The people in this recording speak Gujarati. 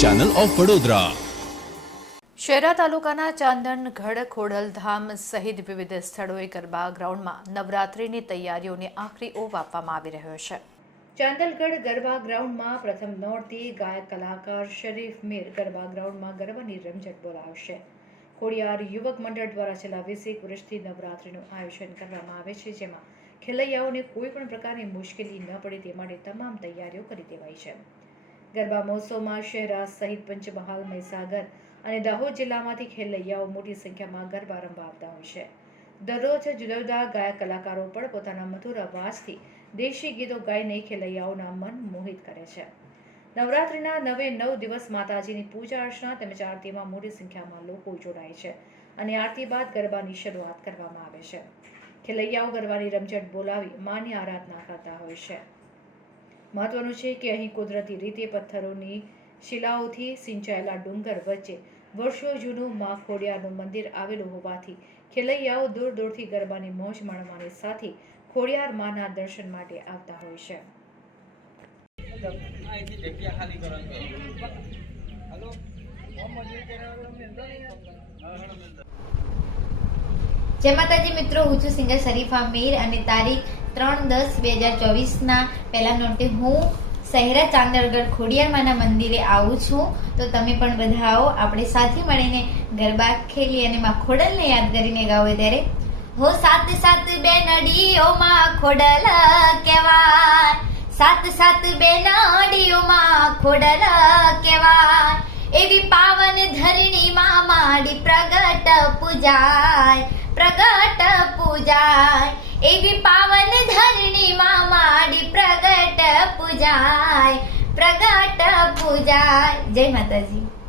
ચેનલ ઓફ વડોદરા શહેરા તાલુકાના ચાંદનગઢ ખોડલધામ સહિત વિવિધ સ્થળોએ ગરબા ગ્રાઉન્ડમાં નવરાત્રિની તૈયારીઓને આખરી ઓપ આપવામાં આવી રહ્યો છે. ચાંદલગઢ ગરબા ગ્રાઉન્ડમાં પ્રથમ નોરતી ગાયક કલાકાર શરીફ મીર ગરબા ગ્રાઉન્ડમાં ગરબાની રમઝટ બોલાવશે. ખોડિયાર યુવક મંડળ દ્વારા છેલ્લા વીસેક વર્ષથી નવરાત્રિનું આયોજન કરવામાં આવે છે જેમાં ખેલૈયાઓને કોઈ પણ પ્રકારની મુશ્કેલી ન પડે તે માટે તમામ તૈયારીઓ કરી દેવાઈ છે. ગરબા મહોત્સવમાં શહેરા સહિત પંચમહાલ, મહીસાગર અને દાહોદ જિલ્લામાંથી ખેલૈયાઓ મોટી સંખ્યામાં ગરબા રમવા આવતા હોય છે. દરરોજ જુદા જુદા ગાયક કલાકારો પણ પોતાના મધુર અવાજથી દેશી ગીતો ગાઈને ખેલૈયાઓના મન મોહિત કરે છે. નવરાત્રિના નવે નવ દિવસ માતાજીની પૂજા અર્ચના તેમજ આરતીમાં મોટી સંખ્યામાં લોકો જોડાય છે અને આરતી બાદ ગરબાની શરૂઆત કરવામાં આવે છે. ખેલૈયાઓ ગરબાની રમઝટ બોલાવી માની આરાધના કરતા હોય છે. મહત્વનું છે કે અહીં કુદરતી રીતે પથ્થરોની શિલાઓથી સિંચાયેલા ડુંગર વચ્ચે વર્ષો જૂનું મા ખોડિયારનું મંદિર આવેલું હોવાથી ખેલૈયાઓ દૂર દૂરથી ગરબાની મોજ માણવાની સાથે ખોડિયાર માના દર્શન માટે આવતા હોય છે. જય માતાજી મિત્રો, હું છું સિંગર શરીફા મીર અને તારીખ ત્રણ દસ બે હજાર ચોવીસના પહેલા નોટે હું સહેરા ચાંદરગઢ ખોડિયારમાના મંદિરે આવું છું. તો તમે પણ બધા આવો. આપણે સાથે મળીને ગરબા ખેલી અને માં ખોડલને યાદ કરીને ગાવો ત્યારે. હો સાત સાત બેનડીઓમાં ખોડલ કહેવાય. સાત સાત બેનડીઓમાં ખોડલ કહેવાય. એવી પાવન ધરણીમાં માડી પ્રગટ પૂજાય. પ્રગટ પૂજાય. એવી પાવન પ્રગટ પૂજાય પ્રગટ પૂજાય. જય માતાજી.